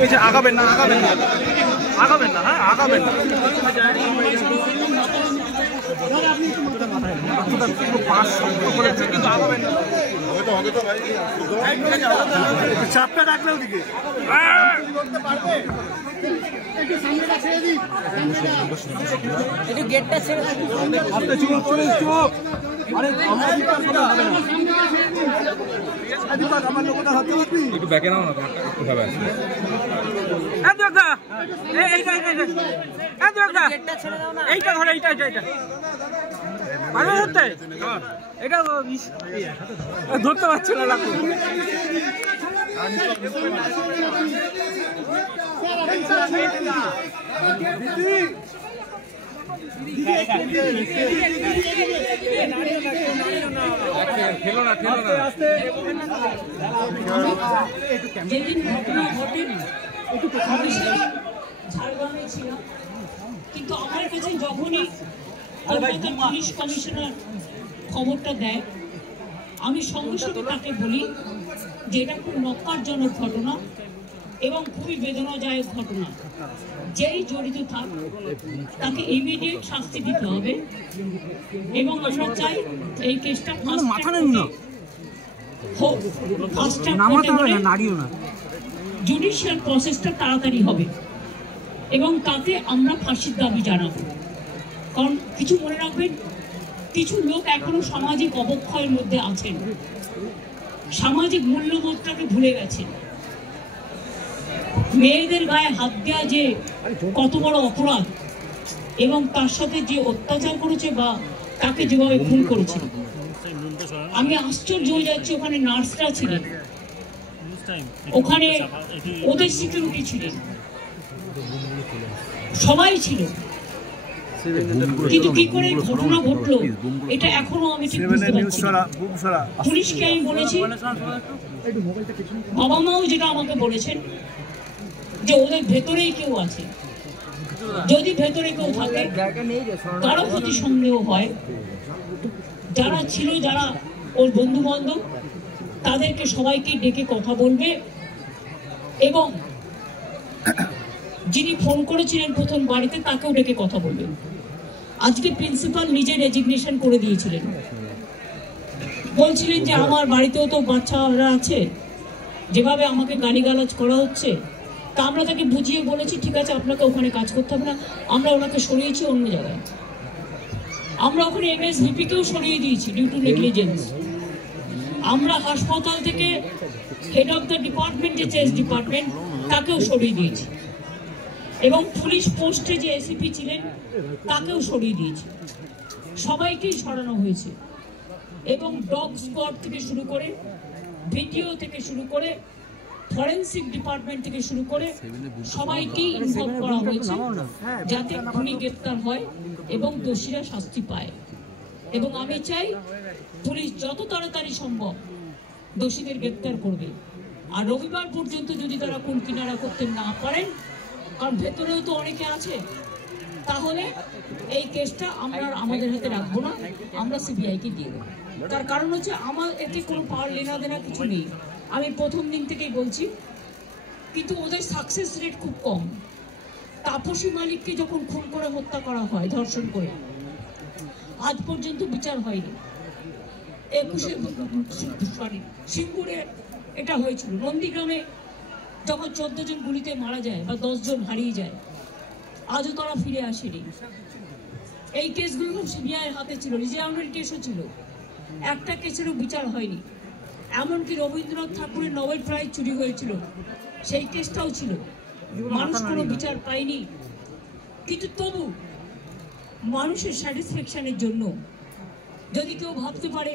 পিছে আগাবেন না, আগাবেন না, আগাবেন না, হ্যাঁ আগাবেন না। কিন্তু আগাবেন না, চাপটা রাখলে ওদিকে গেটটা ছেড়ে আমার লোকটা হাতে একটু ব্যাকে নাও না, কোথায় আছে এইটা ধরে, এইটা এইটা পারবে ধরতে, এটা ধরতে পারছে না। খেলো না, খেলো না। যেদিন ঘটনা ঘটে ঝাড়গ্রামে ছিলাম, কিন্তু আমার কাছে যখনই কলকাতা পুলিশ কমিশনার খবরটা দেয়, আমি সঙ্গে সঙ্গে তাকে বলি যে এটা খুব নক্কারজনক ঘটনা এবং খুবই বেদনাদায়ক ঘটনা। যেই জড়িত থাক তাকে ইমিডিয়েট শাস্তি দিতে হবে এবং আমরা চাই এই কেসটা জুডিশিয়াল প্রসেসটা তাড়াতাড়ি হবে এবং তাতে আমরা ফাঁসির দাবি জানাবো। কারণ কিছু মনে রাখবেন, কিছু লোক এখনো সামাজিক অবক্ষয়ের মধ্যে আছেন, সামাজিক মূল্যবোধটাকে ভুলে গেছেন। মেয়েদের গায়ে হাত দেওয়া যে কত বড় অপরাধ এবং তার সাথে যে অত্যাচার করেছে বা তাকে যেভাবে খুন করেছে, আমি আশ্চর্য হয়ে যাচ্ছি। ওখানে নার্সরা ছিলেন, ওখানে ওদের সিকিউরিটি ছিলেন, সবাই ছিল, কিন্তু কি করে ঘটনা ঘটলো এটা এখনো আমি ঠিক বুঝতে পারছি না। পুলিশকে আমি বলেছি, বাবা মাও যেটা আমাকে বলেছেন যে ওদের ভেতরেই কেউ আছে, যদি ভেতরে কেউ থাকে কারো প্রতি সন্দেহ হয়, যারা ছিল, যারা ওর বন্ধু বান্ধব, তাদেরকে সবাইকে ডেকে কথা বলবে এবং যিনি ফোন করেছিলেন প্রথম বাড়িতে তাকেও ডেকে কথা বলবে। আজকে প্রিন্সিপাল নিজে রেজিগনেশন করে দিয়েছিলেন, বলছিলেন যে আমার বাড়িতেও তো বাচ্চারা আছে, যেভাবে আমাকে গালিগালাজ করা হচ্ছে, তা আমরা তাকে বুঝিয়ে বলেছি ঠিক আছে আপনাকে ওখানে কাজ করতে হবে না, আমরা ওনাকে সরিয়েছি অন্য জায়গায়। আমরা ওখানে MSVP-কেও সরিয়ে দিয়েছি ডিউ টু নেগলিজেন্স। আমরা হাসপাতাল থেকে হেড অফ দ্য ডিপার্টমেন্ট, যে চেস ডিপার্টমেন্ট, তাকেও সরিয়ে দিয়েছি এবং পুলিশ পোস্টে যে ACP ছিলেন তাকেও সরিয়ে দিয়েছি। সবাইকেই সরানো হয়েছে এবং ডগ স্কোয়াড থেকে শুরু করে, ভিডিও থেকে শুরু করে, ফরেন্সিক ডিপার্টমেন্ট থেকে শুরু করে সবাইকেই ইনভলভ করা হয়েছে যাতে খুনি গ্রেপ্তার হয় এবং দোষীরা শাস্তি পায়। এবং আমি চাই পুলিশ যত তাড়াতাড়ি সম্ভব দোষীদের গ্রেপ্তার করবে। আর রবিবার পর্যন্ত যদি তারা কোন কিনারা করতে না পারেন, কারণ ভেতরেও তো অনেকে আছে, তাহলে এই কেসটা আমরা আমাদের হাতে রাখবো না, আমরা CBI-কে দিয়ে দেবো। তার কারণ হচ্ছে আমার এতে কোনো পাওয়ার লেনা দেনা কিছু নেই, আমি প্রথম দিন থেকেই বলছি। কিন্তু ওদের সাকসেস রেট খুব কম। তাপসী মালিককে যখন খুন করে হত্যা করা হয়, ধর্ষণ করে, আজ পর্যন্ত বিচার হয়নি। সিঙ্গুরে এটা হয়েছিল, নন্দীগ্রামে যখন 14 জন গুলিতে মারা যায় বা 10 জন হারিয়ে যায়, আজও তারা ফিরে আসেনি। এই কেসগুলো CBI-এর হাতে ছিল, রিজার্ভের কেসও ছিল, একটা কেসেরও বিচার হয়নি। এমনকি রবীন্দ্রনাথ ঠাকুরের নোবেল প্রাইজ চুরি হয়েছিল, সেই কেসটাও ছিল, মানুষ কোনো বিচার পায়নি। কিন্তু তবু মানুষের স্যাটিসফ্যাকশনের জন্য যদি কেউ ভাবতে পারে